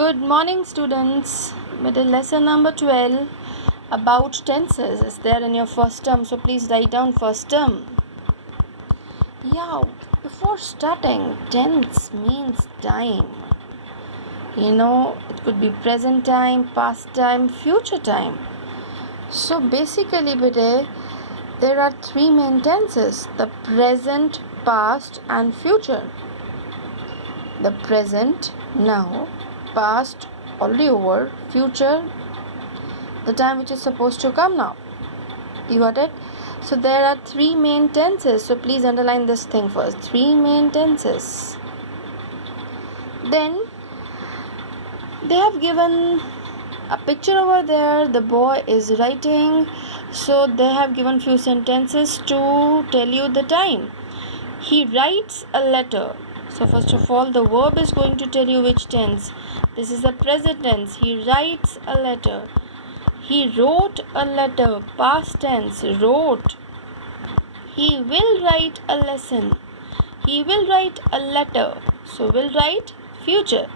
Good morning, students. With lesson number 12 about tenses is there in your first term. So please write down first term. Yeah, before starting, tense means time. It could be present time, past time, future time. So basically, there are three main tenses: the present, past, and future. The present, now; past, already over; future, the time which is supposed to come now. You got it? So there are three main tenses. So please underline this thing first. Three main tenses. Then they have given a picture over there. The boy is writing. So they have given few sentences to tell you the time. He writes a letter. So first of all, the verb is going to tell you which tense. This is the present tense. He writes a letter. He wrote a letter. Past tense, wrote. He will write a lesson. He will write a letter. So will write, future.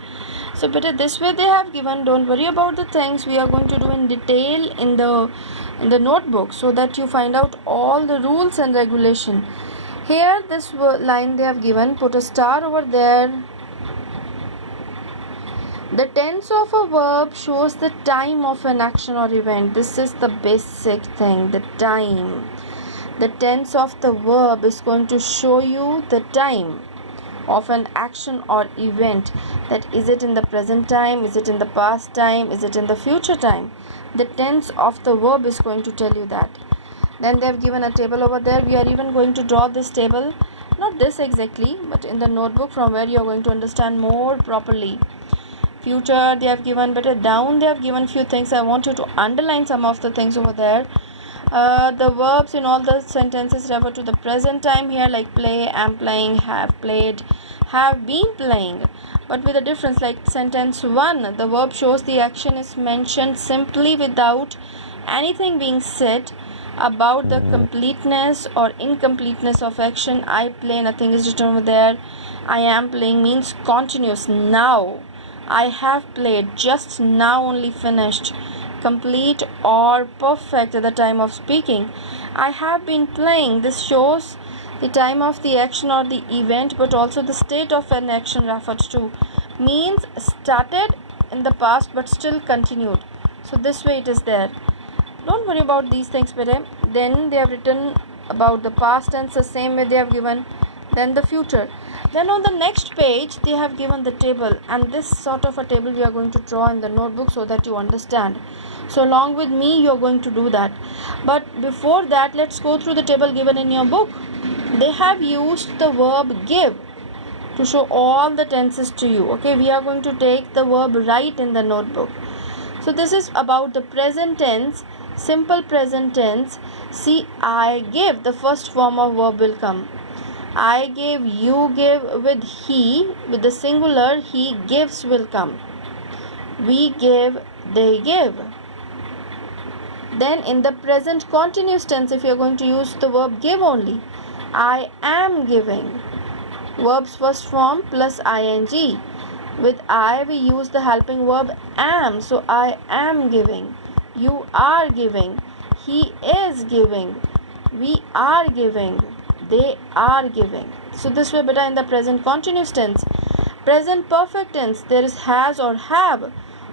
So this way they have given. Don't worry about the things we are going to do in detail in the notebook, so that you find out all the rules and regulation. Here this line they have given, put a star over there. The tense of a verb shows the time of an action or event. This is the basic thing, the time. The tense of the verb is going to show you the time of an action or event. That is it in the present time, is it in the past time, is it in the future time. The tense of the verb is going to tell you that. Then they have given a table over there. We are even going to draw this table, not this exactly, but in the notebook, from where you are going to understand more properly. Future they have given, better down they have given few things. I want you to underline some of the things over there. The verbs in all the sentences refer to the present time here, like play, am playing, have played, have been playing. But with a difference, like sentence 1, the verb shows the action is mentioned simply without anything being said about the completeness or incompleteness of action. I play, nothing is written over there. I am playing means continuous, now. I have played, just now only finished. Complete or perfect at the time of speaking. I have been playing. This shows the time of the action or the event, but also the state of an action referred to. Means started in the past but still continued. So this way it is there. Don't worry about these things, better. Then they have written about the past tense, the same way they have given. Then the future. Then on the next page they have given the table, and this sort of a table we are going to draw in the notebook so that you understand. So along with me you are going to do that. But before that, let's go through the table given in your book. They have used the verb give to show all the tenses to you. Okay, we are going to take the verb write in the notebook. So this is about the present tense, simple present tense. See, I give, the first form of verb will come. I gave, you give, with he, with the singular, he gives will come. We give, they give. Then in the present continuous tense, if you are going to use the verb give only, I am giving. Verb's first form plus ing. With I we use the helping verb am. So I am giving. You are giving. He is giving. We are giving. They are giving. So this way, beta, in the present continuous tense. Present perfect tense, there is has or have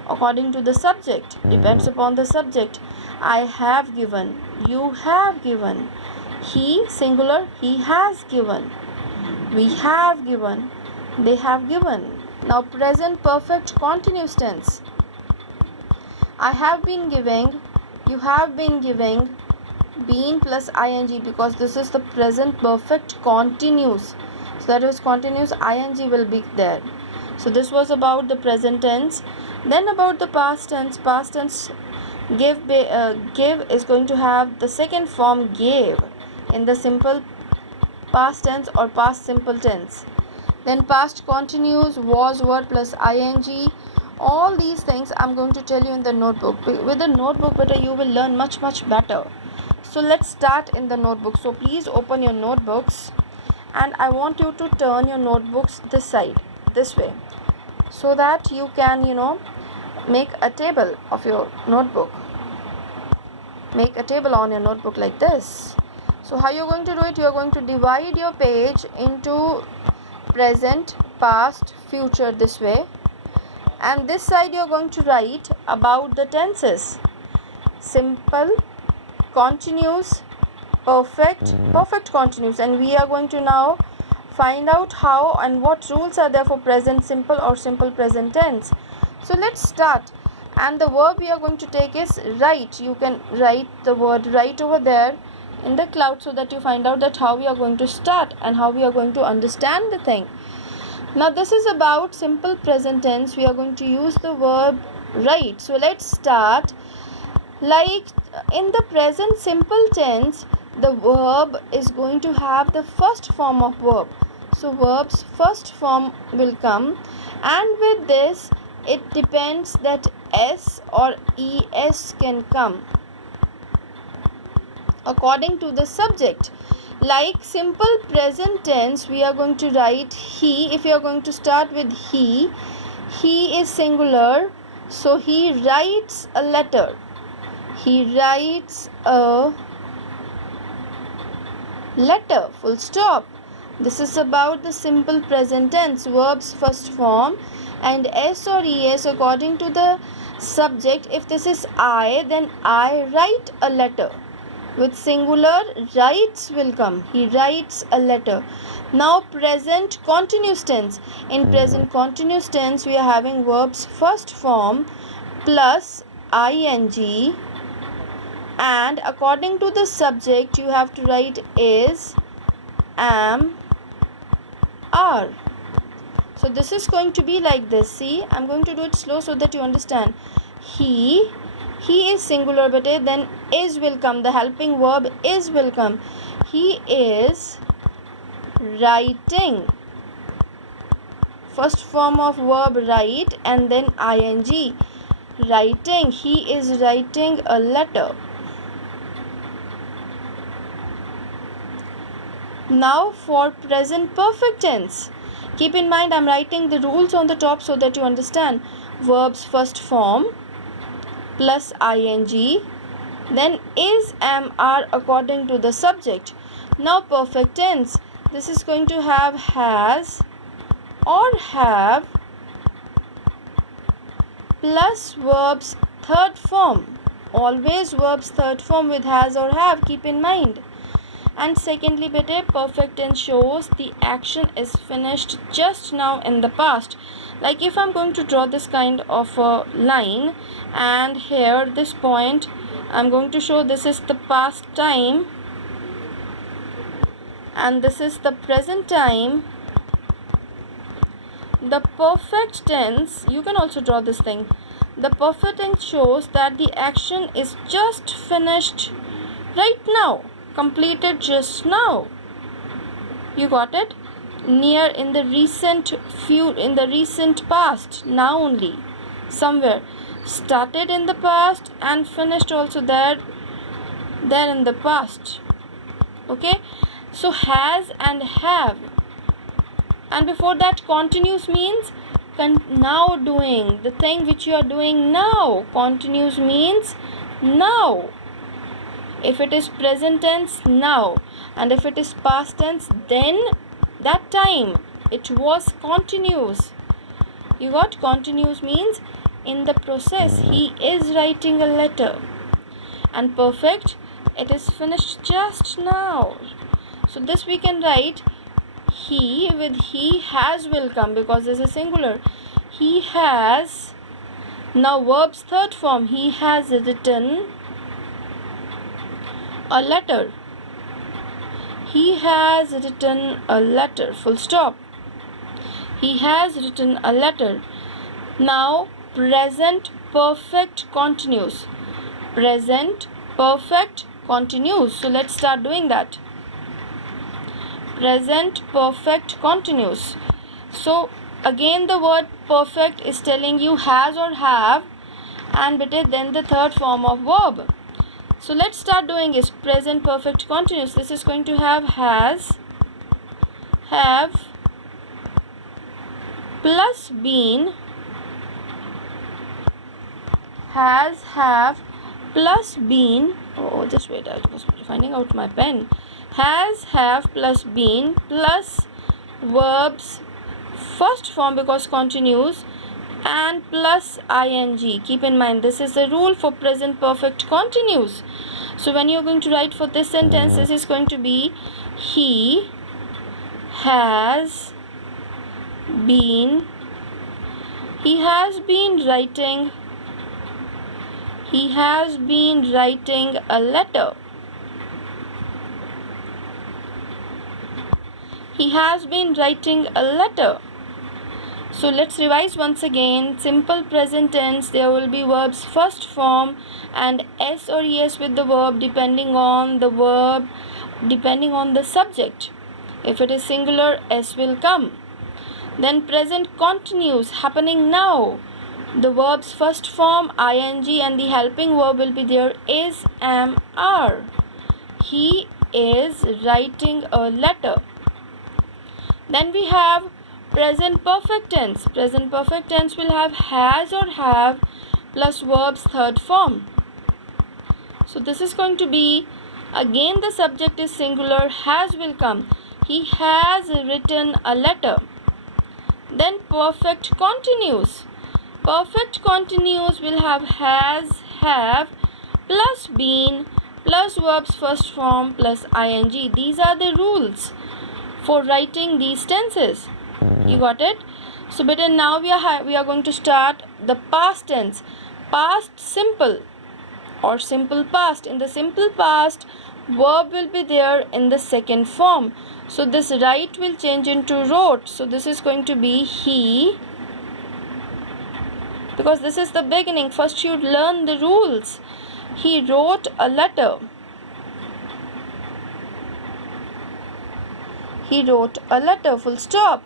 according to the subject. Depends upon the subject. I have given. You have given. He, singular, he has given. We have given. They have given. Now present perfect continuous tense. I have been giving. You have been giving. Been plus ing, because this is the present perfect continuous. So that is continuous, ing will be there. So this was about the present tense. Then about the past tense. Past tense, give is going to have the second form gave in the simple past tense or past simple tense. Then past continuous, was, were plus ing. All these things I'm going to tell you in the notebook. With the notebook, better, you will learn much better. So let's start in the notebook. So please open your notebooks, and I want you to turn your notebooks this side, this way. so that you can, make a table of your notebook. Make a table on your notebook like this. So how you're going to do it? You're going to divide your page into present, past, future this way, and this side you're going to write about the tenses: simple, continuous, perfect, perfect continuous. And we are going to now find out how and what rules are there for present simple or simple present tense. So let's start. And the verb we are going to take is write. You can write the word write over there in the cloud, so that you find out that how we are going to start and how we are going to understand the thing. Now this is about simple present tense. We are going to use the verb write. So let's start. Like in the present simple tense, the verb is going to have the first form of verb. So verb's first form will come, and with this it depends that s or es can come according to the subject. Like simple present tense, we are going to write he. If you are going to start with he is singular, so he writes a letter. He writes a letter, full stop. This is about the simple present tense, verb's first form, and s or es according to the subject. If this is I, then I write a letter. With singular, writes will come. He writes a letter. Now present continuous tense. In present continuous tense, we are having verb's first form plus ing, and according to the subject you have to write is, am, are. So this is going to be like this. See, I'm going to do it slow so that you understand. He is singular, but then is will come. The helping verb is will come. He is writing. First form of verb write, and then ing. Writing. He is writing a letter. Now for present perfect tense. Keep in mind, I'm writing the rules on the top so that you understand. Verb's first form plus ing, then is, am, are according to the subject. Now perfect tense. This is going to have has or have plus verb's third form. Always verb's third form with has or have. Keep in mind. And secondly, bete, perfect tense shows the action is finished just now in the past. Like if I'm going to draw this kind of a line, and here this point I'm going to show this is the past time and this is the present time. The perfect tense, you can also draw this thing. The perfect tense shows that the action is just finished right now, completed just now. You got it? Near in the recent past, now only, somewhere. Started in the past and finished also there in the past. Okay, so has and have, and before that continuous means now doing the thing which you are doing now. Continuous means now. If it is present tense, now, and if it is past tense, then that time it was continuous. You got? Continuous means in the process. He is writing a letter. And perfect, it is finished just now. So this we can write he with he has will come because this is singular. He has. Now verb's third form. He has written a letter. He has written a letter. Full stop. He has written a letter. Now present perfect continuous. Present perfect continuous. So let's start doing that. Present perfect continuous. So again the word perfect is telling you has or have, and then the third form of verb. So let's start doing is present perfect continuous. This is going to have has, have, plus been, has, have, plus been, oh just wait, I was finding out my pen, has, have plus been plus verbs first form because continuous and plus ing. Keep in mind this is the rule for present perfect continuous. So when you're going to write for this sentence, this is going to be he has been writing a letter. He has been writing a letter. So let's revise once again. Simple present tense, there will be verbs first form and s or es with the verb depending on the subject. If it is singular, s will come. Then present continuous, happening now. The verbs first form ing and the helping verb will be there, is, am, are. He is writing a letter. Then we have present perfect tense. Present perfect tense will have has or have plus verbs third form. So this is going to be, again the subject is singular, has will come. He has written a letter. Then perfect continuous. Perfect continuous will have has, have plus been plus verbs first form plus ing. These are the rules for writing these tenses. You got it? So better now we are going to start the past tense. Past simple or simple past. In the simple past, verb will be there in the second form. So this write will change into wrote. So this is going to be he, because this is the beginning. First you learn the rules. He wrote a letter. He wrote a letter, full stop.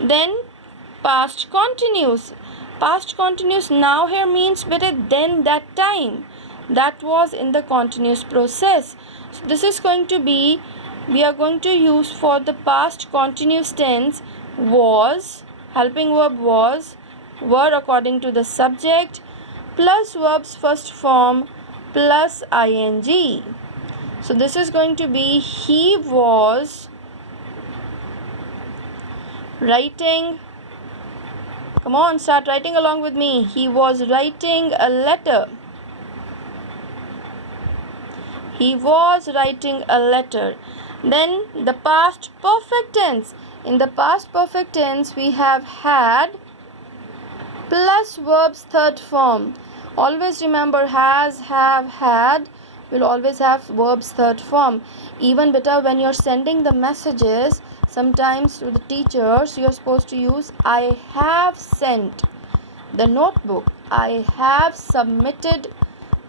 Then past continuous. Past continuous now here means better than that time. That was in the continuous process. So this is going to be, we are going to use for the past continuous tense was, helping verb was, were according to the subject, plus verbs first form plus ing. So this is going to be he was writing, come on, start writing along with me. He was writing a letter. He was writing a letter. Then the past perfect tense. In the past perfect tense, we have had plus verbs third form. Always remember has, have, had will always have verbs third form. Even better when you're sending the messages, sometimes to the teachers, you're supposed to use I have sent the notebook. I have submitted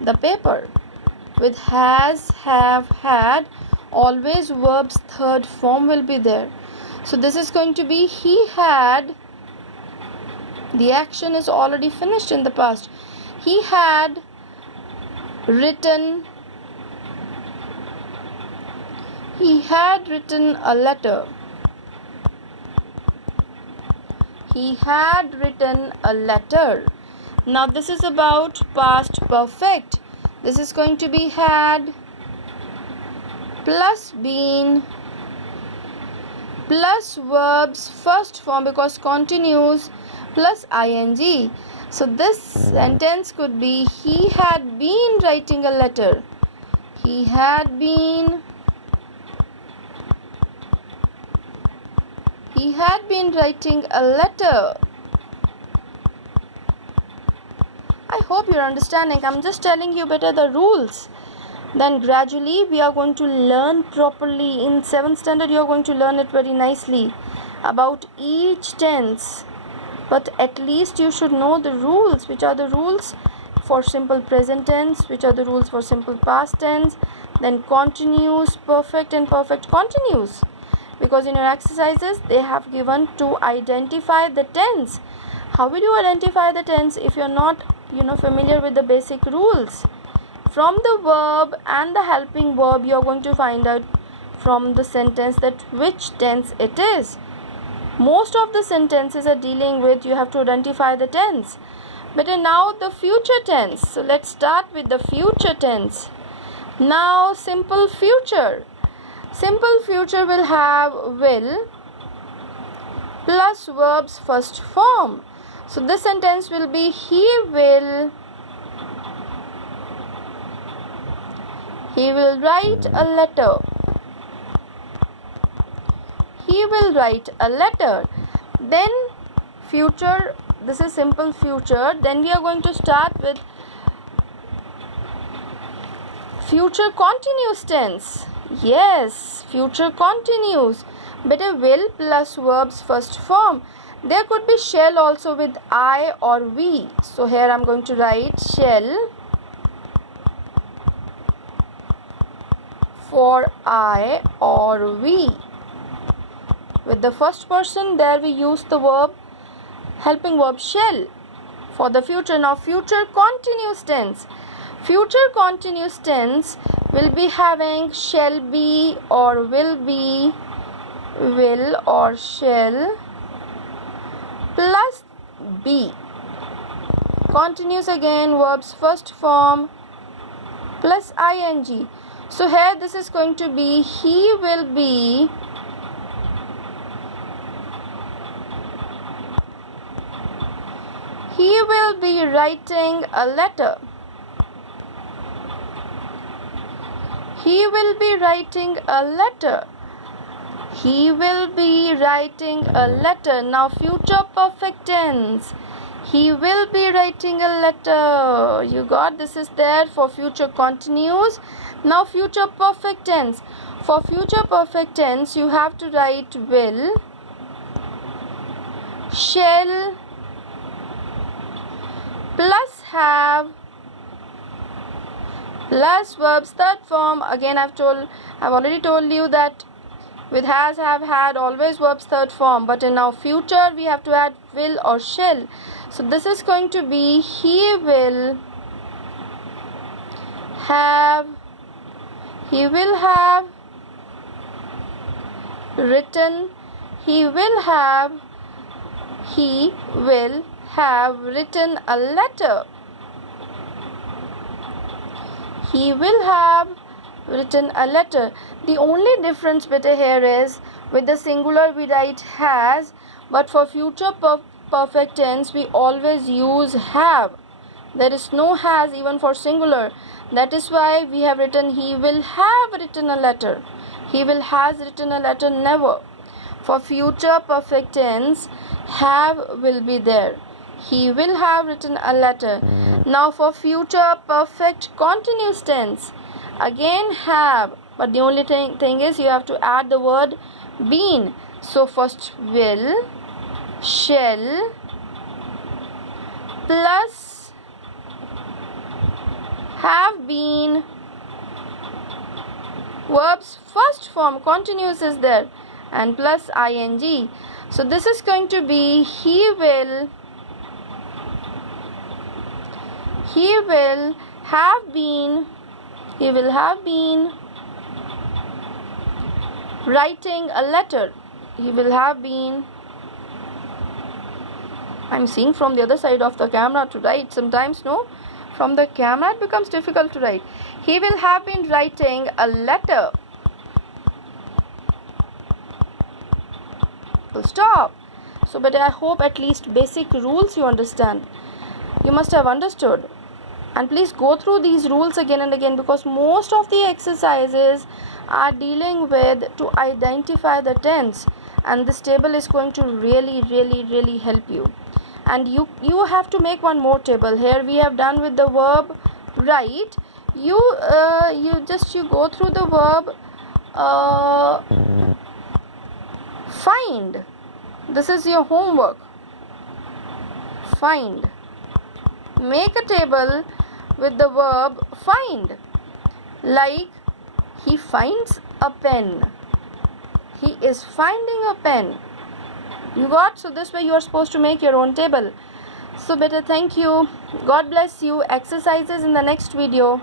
the paper. With has, have, had, always verbs third form will be there. So this is going to be he had, the action is already finished in the past. He had written a letter. He had written a letter. Now this is about past perfect. This is going to be had plus been plus verbs first form because continuous plus ing. So this sentence could be he had been writing a letter. He had been writing a letter. I hope you're understanding. I'm just telling you better the rules. Then gradually we are going to learn properly. In 7th standard you are going to learn it very nicely about each tense. But at least you should know the rules. Which are the rules for simple present tense, which are the rules for simple past tense, then continuous perfect and perfect continuous. Because in your exercises they have given to identify the tense. How will you identify the tense if you're not familiar with the basic rules? From the verb and the helping verb, you're going to find out from the sentence that which tense it is. Most of the sentences are dealing with you have to identify the tense. But now the future tense. So let's start with the future tense. Now simple future. Simple future will have will plus verb's first form. So this sentence will be he will write a letter. He will write a letter. Then future, this is simple future. Then we are going to start with future continuous tense. Yes, future continuous. Better will plus verb's first form. There could be shall also with I or we. So here I am going to write shall for I or we. With the first person, there we use the verb, helping verb shall for the future. Now future continuous tense. Future continuous tense will be having shall be or will be, will or shall plus be. Continuous again, verb's first form plus ing. So here this is going to be he will be writing a letter. He will be writing a letter. He will be writing a letter. Now future perfect tense. He will be writing a letter. You got this is there for future continuous. Now future perfect tense. For future perfect tense you have to write will, shall plus have plus verbs third form. Again I've already told you that with has, have, had, always verbs third form, but in now future we have to add will or shall. So this is going to be he will have written, he will have written a letter. He will have written a letter. The only difference better here is with the singular we write has, but for future perfect tense we always use have. There is no has even for singular. That is why we have written he will have written a letter. He will has written a letter, never. For future perfect tense have will be there. He will have written a letter. Now for future perfect continuous tense, again have, but the only thing is you have to add the word been. So first will, shall plus have been, verb's first form continuous is there, and plus ing. So this is going to be he will have been writing a letter. He will have been, I'm seeing from the other side of the camera to write. Sometimes no, from the camera it becomes difficult to write. He will have been writing a letter. Full stop. So but I hope at least basic rules you understand. You must have understood. And please go through these rules again and again, because most of the exercises are dealing with to identify the tense, and this table is going to really help you. And you have to make one more table. Here we have done with the verb write. You go through the verb find. This is your homework. Find. Make a table with the verb find, like he finds a pen. He is finding a pen. You got? So this way you are supposed to make your own table. So better, thank you. God bless you. Exercises in the next video.